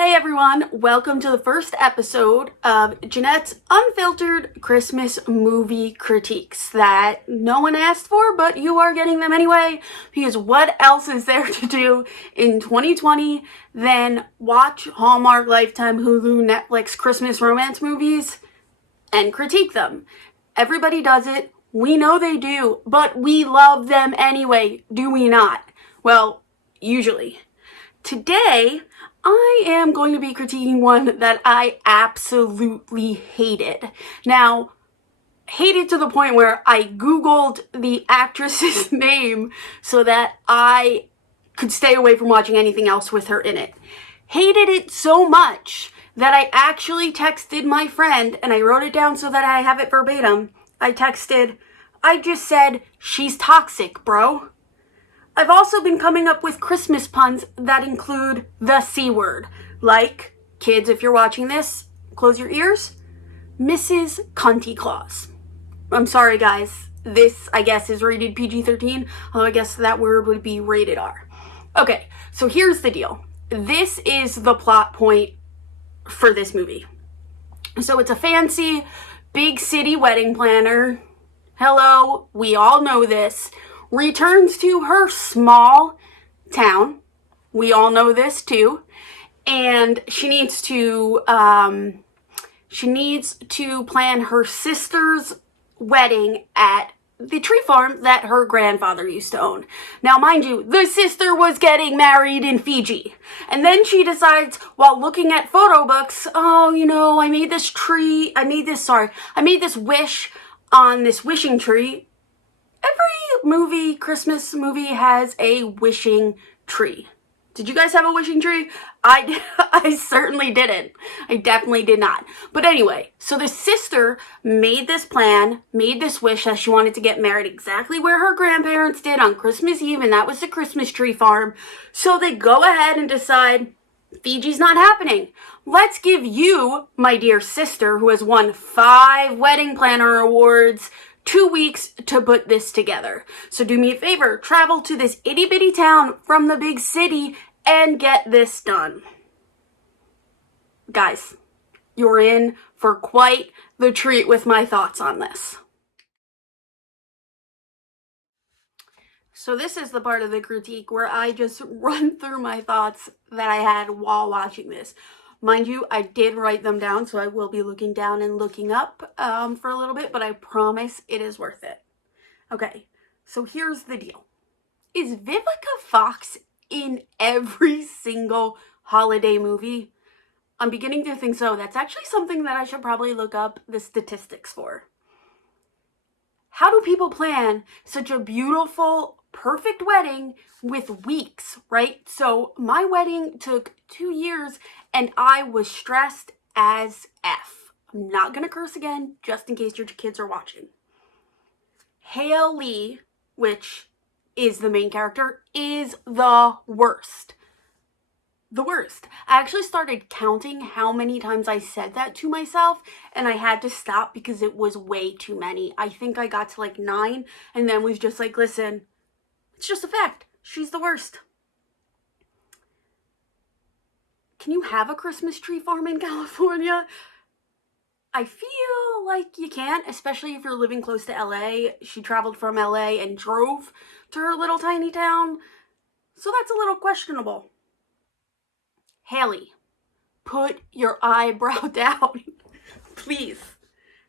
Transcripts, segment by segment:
Hey everyone, welcome to the first episode of Jeanette's unfiltered Christmas movie critiques that no one asked for, but you are getting them anyway, because what else is there to do in 2020 than watch Hallmark, Lifetime, Hulu, Netflix Christmas romance movies and critique them? Everybody does it, we know they do, but we love them anyway, do we not? Well, usually. Today, I am going to be critiquing one that I absolutely hated. Now, hated to the point where I Googled the actress's name so that I could stay away from watching anything else with her in it. Hated it so much that I actually texted my friend, and I wrote it down so that I have it verbatim. I just said, "She's toxic, bro." I've also been coming up with Christmas puns that include the C word, like, kids, if you're watching this, close your ears, Mrs. Cunty Claus. I'm sorry guys, this I guess is rated PG-13, although I guess that word would be rated R. Okay, so here's the deal. This is the plot point for this movie. So it's a fancy, big city wedding planner. Hello, we all know this. Returns to her small town. We all know this too. And she needs to plan her sister's wedding at the tree farm that her grandfather used to own. Now, mind you, the sister was getting married in Fiji. And then she decides, while looking at photo books, oh, you know, I made this wish on this wishing tree. Every Christmas movie has a wishing tree. Did you guys have a wishing tree? I certainly didn't. I definitely did not. But anyway, so the sister made this plan, made this wish that she wanted to get married exactly where her grandparents did on Christmas Eve, and that was the Christmas tree farm. So they go ahead and decide, Fiji's not happening. Let's give you, my dear sister, who has won 5 wedding planner awards, 2 weeks to put this together. So do me a favor, travel to this itty bitty town from the big city and get this done. Guys, you're in for quite the treat with my thoughts on this. So this is the part of the critique where I just run through my thoughts that I had while watching this. Mind you, I did write them down, so I will be looking down and looking up for a little bit, but I promise it is worth it. Okay, so here's the deal. Is Vivica Fox in every single holiday movie? I'm beginning to think so. That's actually something that I should probably look up the statistics for. How do people plan such a beautiful, perfect wedding with weeks, right? So my wedding took 2 years and I was stressed as F. I'm not gonna curse again, just in case your kids are watching. Hail Lee, which is the main character, is the worst. The worst. I actually started counting how many times I said that to myself, and I had to stop because it was way too many. I think I got to like 9 and then was just like, listen, it's just a fact. She's the worst. Can you have a Christmas tree farm in California? I feel like you can't, especially if you're living close to LA. She traveled from LA and drove to her little tiny town, so that's a little questionable. Haley, put your eyebrow down. Please,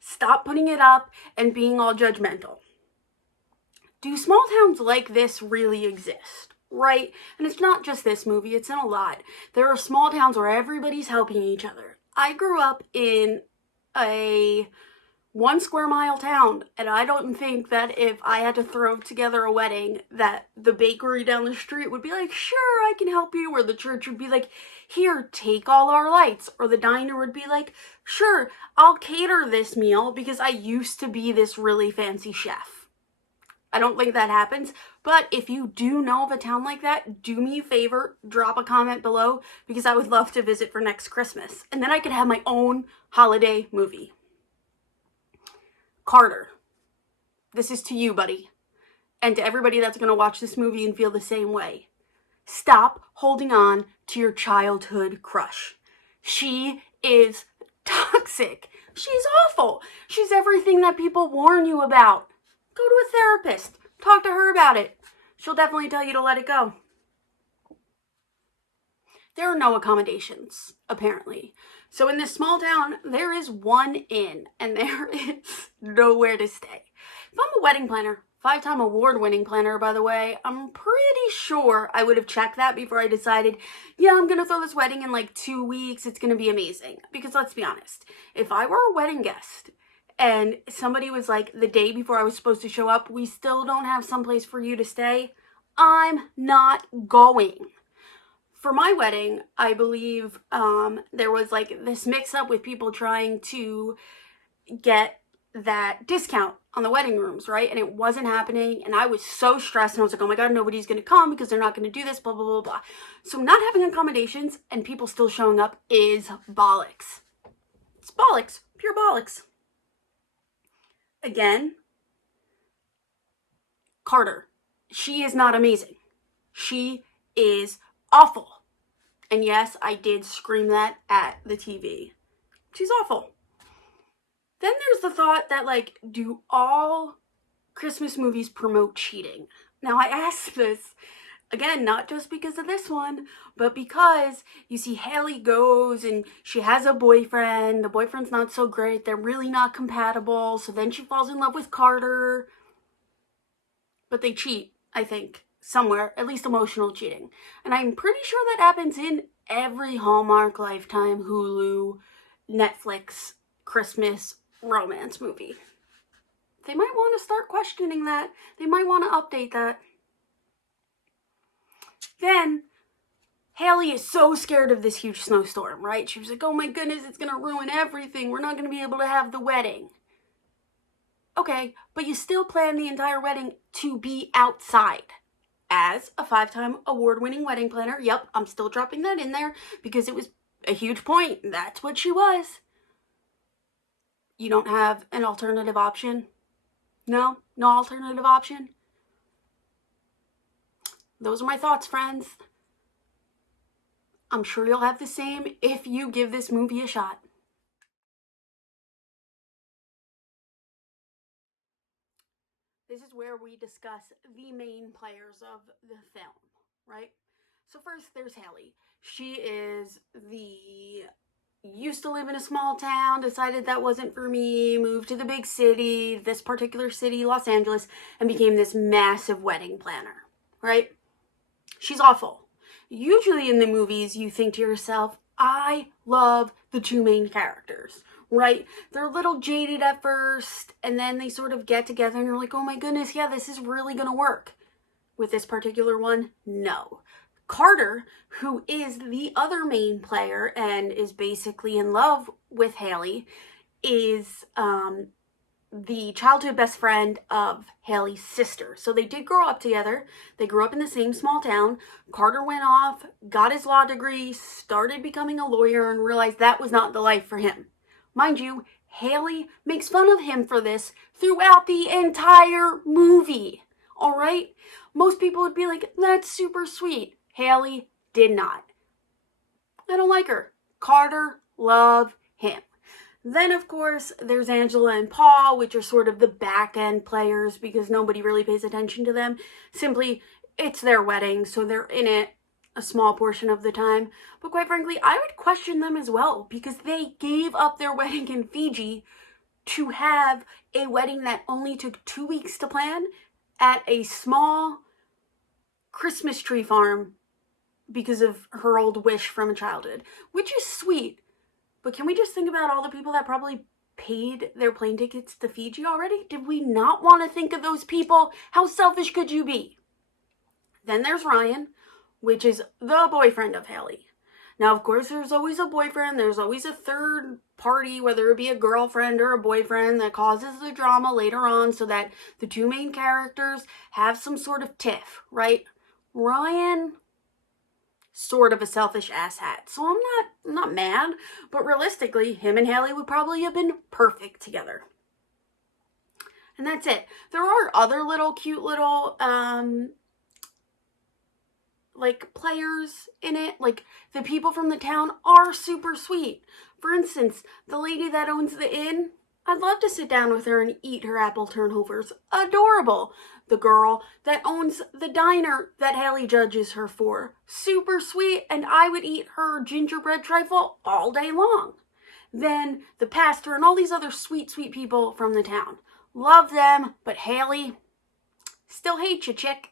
stop putting it up and being all judgmental. Do small towns like this really exist? Right? And it's not just this movie, it's in a lot. There are small towns where everybody's helping each other. I grew up in a 1 square mile town, and I don't think that if I had to throw together a wedding that the bakery down the street would be like, sure, I can help you, or the church would be like, here, take all our lights, or the diner would be like, sure, I'll cater this meal because I used to be this really fancy chef. I don't think that happens, but if you do know of a town like that, do me a favor, drop a comment below, because I would love to visit for next Christmas, and then I could have my own holiday movie. Carter, this is to you, buddy, and to everybody that's going to watch this movie and feel the same way. Stop holding on to your childhood crush. She is toxic. She's awful. She's everything that people warn you about. Go to a therapist. Talk to her about it. She'll definitely tell you to let it go. There are no accommodations, apparently. So in this small town, there is one inn, and there is nowhere to stay. If I'm a wedding planner, 5-time award-winning planner, by the way, I'm pretty sure I would have checked that before I decided, yeah, I'm going to throw this wedding in like 2 weeks. It's going to be amazing. Because let's be honest, if I were a wedding guest and somebody was like, the day before I was supposed to show up, we still don't have someplace for you to stay, I'm not going. For my wedding, I believe there was like this mix-up with people trying to get that discount on the wedding rooms, right? And it wasn't happening, and I was so stressed, and I was like, oh my god, nobody's going to come because they're not going to do this, blah, blah, blah, blah. So not having accommodations and people still showing up is bollocks. It's bollocks. Pure bollocks. Again, Carter. She is not amazing. She is awful. And yes, I did scream that at the TV. She's awful. Then there's the thought that, like, do all Christmas movies promote cheating? Now, I ask this, again, not just because of this one, but because you see Haley goes and she has a boyfriend. The boyfriend's not so great. They're really not compatible. So then she falls in love with Carter. But they cheat, I think, somewhere, at least emotional cheating. And I'm pretty sure that happens in every Hallmark, Lifetime, Hulu, Netflix, Christmas romance movie. They might want to start questioning that. They might want to update that. Then, Haley is so scared of this huge snowstorm, right? She was like, oh my goodness, it's going to ruin everything. We're not going to be able to have the wedding. Okay, but you still plan the entire wedding to be outside. As a 5-time award-winning wedding planner, yep, I'm still dropping that in there because it was a huge point. That's what she was. You don't have an alternative option? No? No alternative option? Those are my thoughts, friends. I'm sure you'll have the same if you give this movie a shot. This is where we discuss the main players of the film, right? So first, there's Haley. She is used to live in a small town, decided that wasn't for me, moved to the big city, this particular city, Los Angeles, and became this massive wedding planner, right? She's awful. Usually in the movies, you think to yourself, I love the two main characters, right? They're a little jaded at first, and then they sort of get together and you're like, oh my goodness, yeah, this is really gonna work. With this particular one, no. Carter, who is the other main player and is basically in love with Haley, is the childhood best friend of Haley's sister. So they did grow up together. They grew up in the same small town. Carter went off, got his law degree, started becoming a lawyer, and realized that was not the life for him. Mind you, Haley makes fun of him for this throughout the entire movie. All right? Most people would be like, that's super sweet. Haley did not. I don't like her. Carter, love him. Then, of course, there's Angela and Paul, which are sort of the back-end players because nobody really pays attention to them. Simply, it's their wedding, so they're in it a small portion of the time. But quite frankly, I would question them as well because they gave up their wedding in Fiji to have a wedding that only took 2 weeks to plan at a small Christmas tree farm because of her old wish from a childhood, which is sweet. But can we just think about all the people that probably paid their plane tickets to Fiji already? Did we not want to think of those people? How selfish could you be? Then there's Ryan, which is the boyfriend of Haley. Now, of course, there's always a boyfriend. There's always a third party, whether it be a girlfriend or a boyfriend, that causes the drama later on so that the two main characters have some sort of tiff, right? Ryan, sort of a selfish asshat. So I'm not mad, but realistically, him and Haley would probably have been perfect together. And that's it. There are other little cute little like players in it. Like the people from the town are super sweet. For instance, the lady that owns the inn, I'd love to sit down with her and eat her apple turnovers. Adorable. The girl that owns the diner that Haley judges her for, super sweet, and I would eat her gingerbread trifle all day long. Then the pastor and all these other sweet, sweet people from the town. Love them, but Haley, still hate you, chick.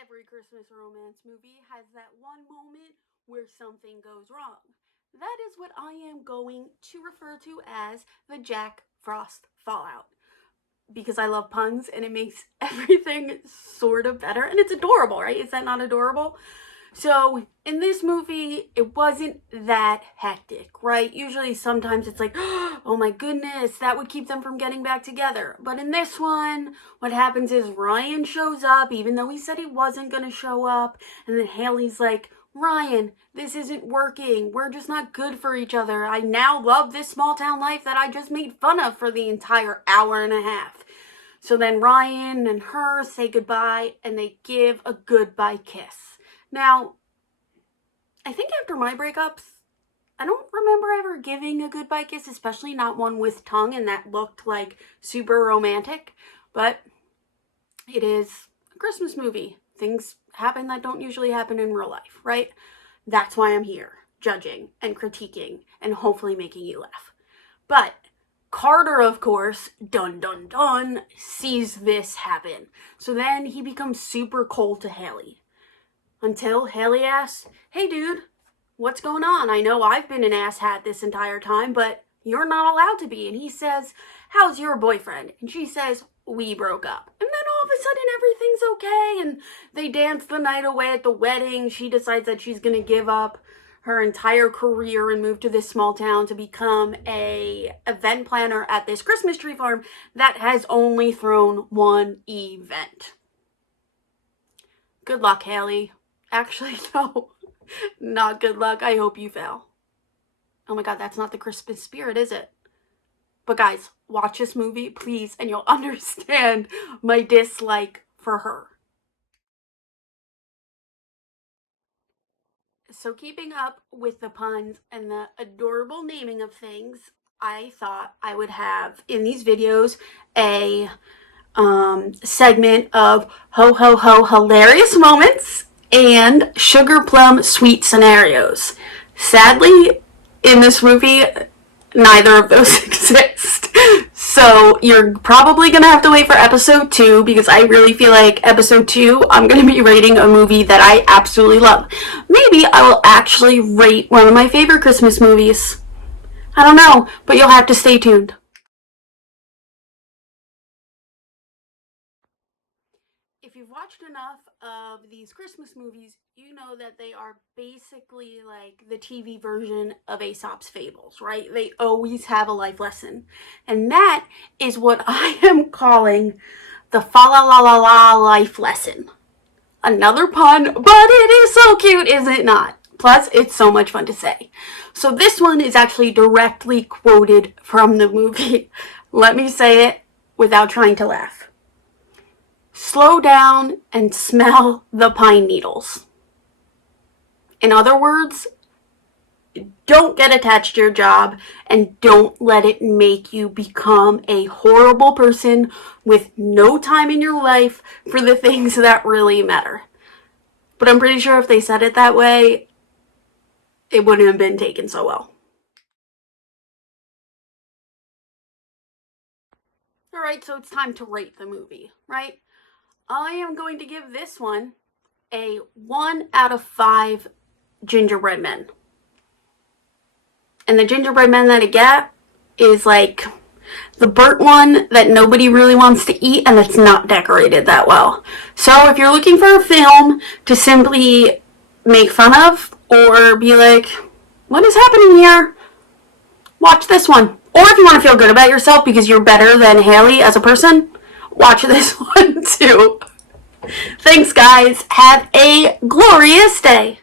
Every Christmas romance movie has that one moment where something goes wrong. That is what I am going to refer to as the Jack Frost fallout. Because I love puns and it makes everything sort of better. And it's adorable, right? Is that not adorable? So in this movie, it wasn't that hectic, right? Usually sometimes it's like, oh my goodness, that would keep them from getting back together. But in this one, what happens is Ryan shows up, even though he said he wasn't going to show up. And then Haley's like, Ryan, this isn't working. We're just not good for each other. I now love this small town life that I just made fun of for the entire hour and a half. So then Ryan and her say goodbye and they give a goodbye kiss. Now, I think after my breakups, I don't remember ever giving a goodbye kiss, especially not one with tongue, and that looked like super romantic. But it is a Christmas movie. Things happen that don't usually happen in real life, right? That's why I'm here, judging and critiquing and hopefully making you laugh. But Carter, of course, dun dun dun, sees this happen. So then he becomes super cold to Haley. Until Haley asks, hey dude, what's going on? I know I've been an asshat this entire time, but you're not allowed to be. And he says, how's your boyfriend? And she says, we broke up. And then all of a sudden everything's okay. And they dance the night away at the wedding. She decides that she's going to give up her entire career and move to this small town to become a event planner at this Christmas tree farm that has only thrown one event. Good luck, Haley. Actually, no, not good luck. I hope you fail. Oh my God, that's not the Christmas spirit, is it? But guys, watch this movie, please, and you'll understand my dislike for her. So keeping up with the puns and the adorable naming of things, I thought I would have in these videos a segment of ho ho ho hilarious moments and sugar plum sweet scenarios. Sadly, in this movie, neither of those exist. So you're probably going to have to wait for episode 2 because I really feel like episode 2, I'm going to be rating a movie that I absolutely love. Maybe I will actually rate one of my favorite Christmas movies. I don't know, but you'll have to stay tuned. If you've watched enough of these Christmas movies, you know that they are basically like the TV version of Aesop's Fables, right? They always have a life lesson. And that is what I am calling the fa-la-la-la-la life lesson. Another pun, but it is so cute, is it not? Plus, it's so much fun to say. So this one is actually directly quoted from the movie. Let me say it without trying to laugh. Slow down and smell the pine needles. In other words, don't get attached to your job and don't let it make you become a horrible person with no time in your life for the things that really matter. But I'm pretty sure if they said it that way, it wouldn't have been taken so well. Alright, so it's time to rate the movie, right? I am going to give this one a 1 out of 5 gingerbread men. And the gingerbread men that I get is like the burnt one that nobody really wants to eat and that's not decorated that well. So if you're looking for a film to simply make fun of or be like, what is happening here? Watch this one. Or if you want to feel good about yourself because you're better than Haley as a person, watch this one too. Thanks, guys. Have a glorious day.